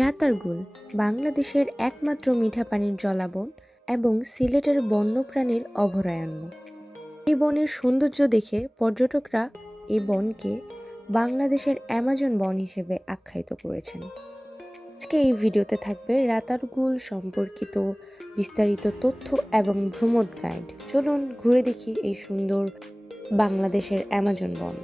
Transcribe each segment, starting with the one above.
রাতারগুল বাংলাদেশের একমাত্র মিঠা পানির জলাবন এবং সিলেটের বন্যপ্রাণীর অভয়ারণ্য। এই বনের সৌন্দর্য দেখে পর্যটকরা এই বনকে বাংলাদেশের অ্যামাজন বন হিসেবে আখ্যায়িত করেছেন। আজকে এই ভিডিওতে থাকবে রাতারগুল সম্পর্কিত বিস্তারিত তথ্য এবং ভ্রমণ গাইড। চলুন ঘুরে দেখি এই সুন্দর বাংলাদেশের অ্যামাজন বন।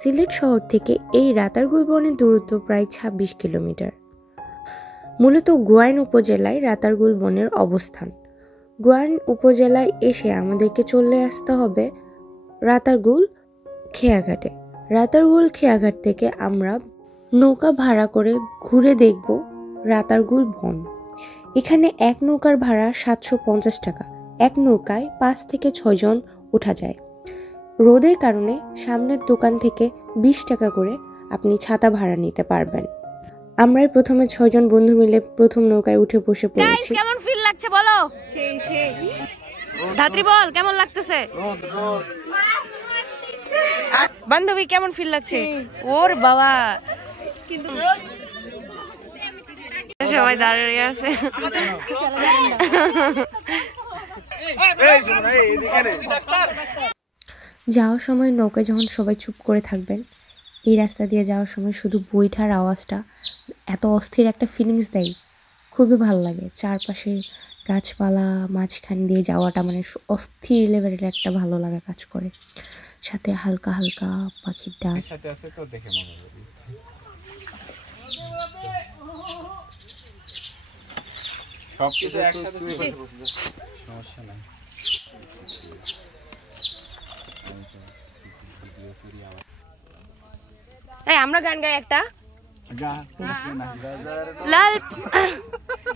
সিলেট শহর থেকে এই রাতারগুল বনের দূরত্ব প্রায় ২৬ কিলোমিটার। মূলত গোয়াইন উপজেলায় রাতারগুল বনের অবস্থান। গোয়াইন উপজেলায় এসে আমাদেরকে চলে আসতে হবে রাতারগুল খেয়াঘাটে। রাতারগুল খেয়াঘাট থেকে আমরা নৌকা ভাড়া করে ঘুরে দেখব রাতারগুল বন। এখানে এক নৌকার ভাড়া ৭৫০ টাকা। এক নৌকায় ৫ থেকে ৬ জন ওঠা যায়। রোদের কারণে সামনের দোকান থেকে ২০ টাকা করে আপনি ছাতা ভাড়া নিতে পারবেন। আমরাই প্রথমে ৬ জন বন্ধু মিলে প্রথম নৌকায় উঠে বসে পড়েছি। কেমন ফিল লাগছে বলো? সেই ধাত্রী বল, কেমন লাগতেছে? বান্ধবী কেমন ফিল লাগছে? ওর বাবা সবাই দাঁড়িয়ে আছে। যাওয়ার সময় নৌকায় যখন সবাই চুপ করে থাকবেন, এই রাস্তা দিয়ে যাওয়ার সময় শুধু বৈঠার আওয়াজটা এত অস্থির একটা ফিলিংস দেয়, খুবই ভালো লাগে। চারপাশে গাছপালা, মাঝখান দিয়ে যাওয়াটা মানে অস্থির লেভেলের একটা ভালো লাগা কাজ করে। সাথে হালকা হালকা পাখির ডাক। আমরা গান গাই একটা। লাল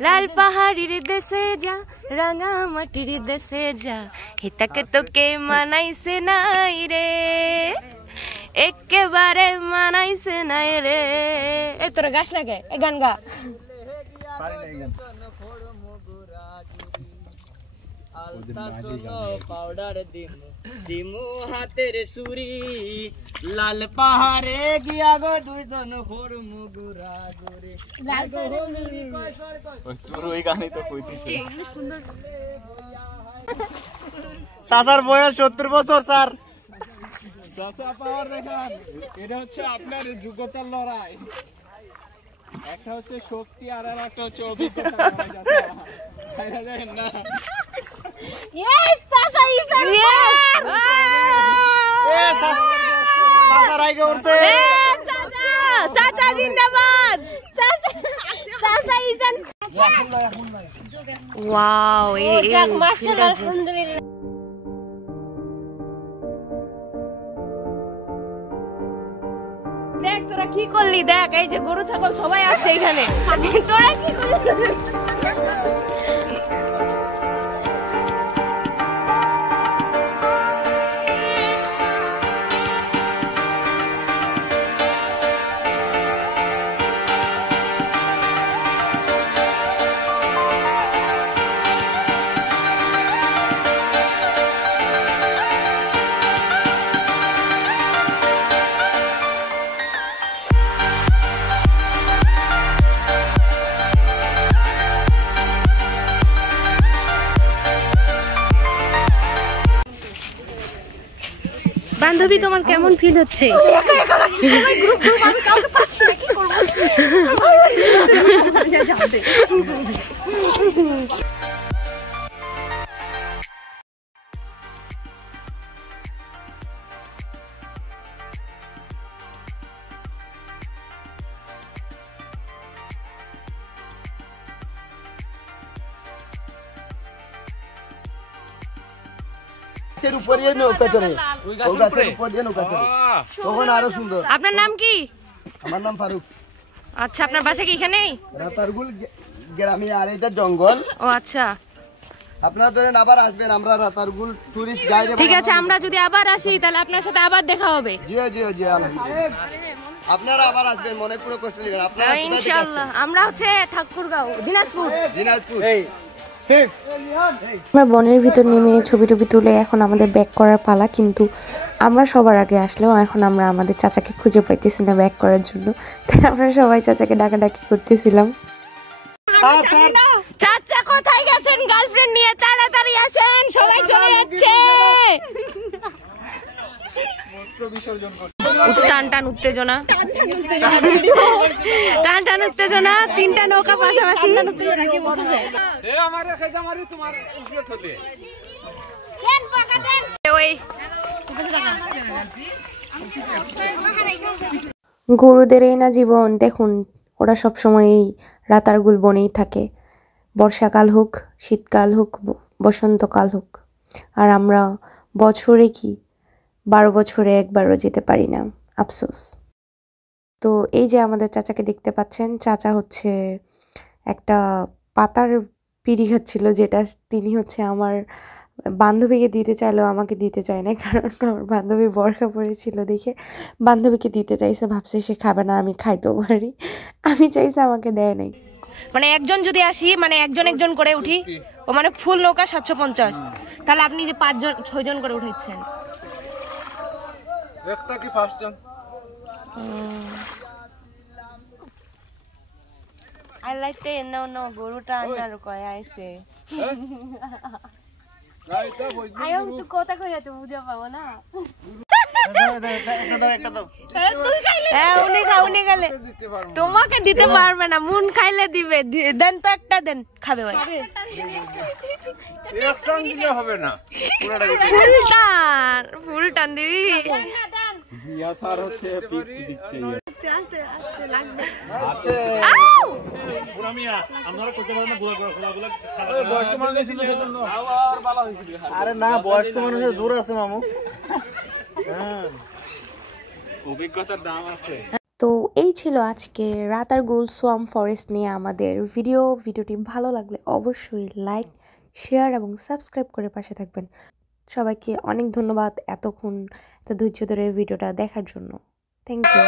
লাল পাহাড়ির দেশে যা, রাঙা মাটির দেশে যা, হিতাকে তোকে মানাইছে নাই রে, একেবারে মানাইছে নাই রে। এ তোরা গাছ লাগে, এ গান গা। পাউডার দিমু হাতের সুরি, লাল পাহাড়ে গিয়া গো দুইজন হরমু গুরা গোরে। চাচার বয়স ৭০ বছর। স্যার চাচা পাওয়ার দেখান। এটা হচ্ছে আপনার যোগ্যতার লড়াই। একটা হচ্ছে শক্তি আর একটা হচ্ছে অভিজ্ঞতা। না Yes, Sasa is our yes. Sasa রাইগে উঠছে। চাচা জিন্দাবাদ। Sasa is an wow, মাশাআল্লাহ আলহামদুলিল্লাহ। দেখ তোরা কি করলি, দেখ এই যে গরু ছাগল সবাই আসছে এখানে। তোরা কি করলি? বান্ধবী তোমার কেমন ফিল হচ্ছে? আপনার নাম কি? আমার নাম ফারুক। আচ্ছা, আপনার বাসা কি এখানেই? রাতারগুল গ্রামে, আর এটা জঙ্গল। ও আচ্ছা, আপনারা ধরেন আবার আসবেন, আমরা রাতারগুল টুরিস্ট গাইড। ঠিক আছে, আমরা যদি আবার আসি তাহলে আপনার সাথে আবার দেখা হবে। জি জি জি, আপনারা আবার আসবেন, মনে পুরো কষ্ট নেবেন। আপনারা ইনশাআল্লাহ। আমরা হচ্ছে ঠাকুরগাঁও, দিনাজপুর। আমরা বনের ভিতর নেমে ছবি টবি তুলে এখন আমাদের ব্যাক করার পালা। কিন্তু আমরা সবার আগে আসলেও এখন আমরা আমাদের চাচাকে খুঁজে পাইতেছি না ব্যাক করার জন্য, তাই আমরা সবাই চাচাকে ডাকাডাকি করতেছিলাম। চাচা কোথায় গেছেন গার্লফ্রেন্ড নিয়ে? তাড়াতাড়ি আসেন, সবাই চলে যাচ্ছে। টান টান উত্তেজনা, টান টান উত্তেজনা, তিনটা নৌকা পাশাপাশি। ওই গরুদের এই না জীবন, দেখুন ওরা সবসময় এই রাতারগুল বনেই থাকে, বর্ষাকাল হোক, শীতকাল হোক, বসন্তকাল হোক। আর আমরা বছরে 12 বছরে একবারও যেতে পারি না, আফসোস। তো এই যে আমাদের চাচাকে দেখতে পাচ্ছেন, চাচা হচ্ছে একটা পাতার পিড়ি খাচ্ছিল, যেটা তিনি হচ্ছে আমার বান্ধবীকে দিতে চাইলেও আমাকে দিতে চায় না, কারণ আমার বান্ধবী বোরকা পরেছিল দেখে বান্ধবীকে দিতে চাইছে, ভাবছে সে খাবে না, আমি খাইতেও পারি, আমি চাইছে আমাকে দেয় নাই। মানে একজন যদি আসি, মানে একজন একজন করে উঠি, ও মানে ফুল নৌকা 750, তাহলে আপনি যে 5 জন 6 জন করে উঠেছেন। একটা কি ফার্স্ট জন? আই লাইক টু নো গরুটা আনার কয় আইছে। গাইটা বই আয়ো তো কথা কইয়া তো বুঝা পাবো না। একটা দাও। হ্যাঁ উনি গেলে তোমাকে দিতে পারবে না, মুন খাইলে দিবে। দেন তো একটা দেন, খাবে ভাই। একটা দিলে হবে না, পুরোটা দিতে ফুল টান দিবি। দিয়া স্যার হচ্ছে পিক দিচ্ছে। আস্তে আস্তে লাগবে। আছে পুরা মিয়া আমরা কইতে পারবো না, গোলা ওই বয়স্ক মানুষ ছিল সেজন্য আবার ভালো হইছিল। আরে না, বয়স্ক মানুষের জোর আছে মামু। হ্যাঁ, অভিজ্ঞতার দাম আছে। তো এই ছিল আজকে রাতারগুল সোয়াম্প ফরেস্ট নিয়ে আমাদের ভিডিওটি ভালো লাগলে অবশ্যই লাইক, শেয়ার এবং সাবস্ক্রাইব করে পাশে থাকবেন। সবাইকে অনেক ধন্যবাদ এতক্ষণ এত ধৈর্য ধরে ভিডিওটা দেখার জন্য। Thank you.